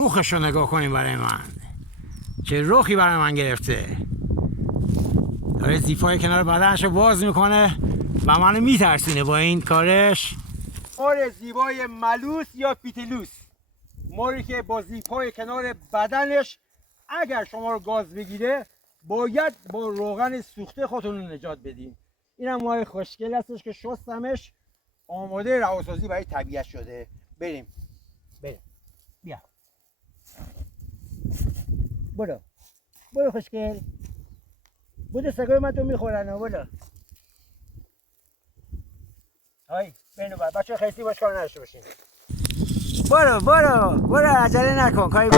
روخشو نگاه کنیم برای من. چه روخی برای من گرفته. داره زیپای کنار بدنشو باز میکنه و منو میترسونه با این کارش. مور زیبای ملوس یا پیتلوس، موری که با زیپای کنار بدنش اگر شما رو گاز بگیره باید با روغن سوخته خودتون رو نجات بدین. این هم ماه خوشگل هستش که شستمش، آماده رهاسازی برای طبیعت شده. بریم بیا برو خوشگل، بودو سگای من تو میخورن. برو های بینو بچه خیلی باش کار نداشته باشین. برو عجله نکن کاری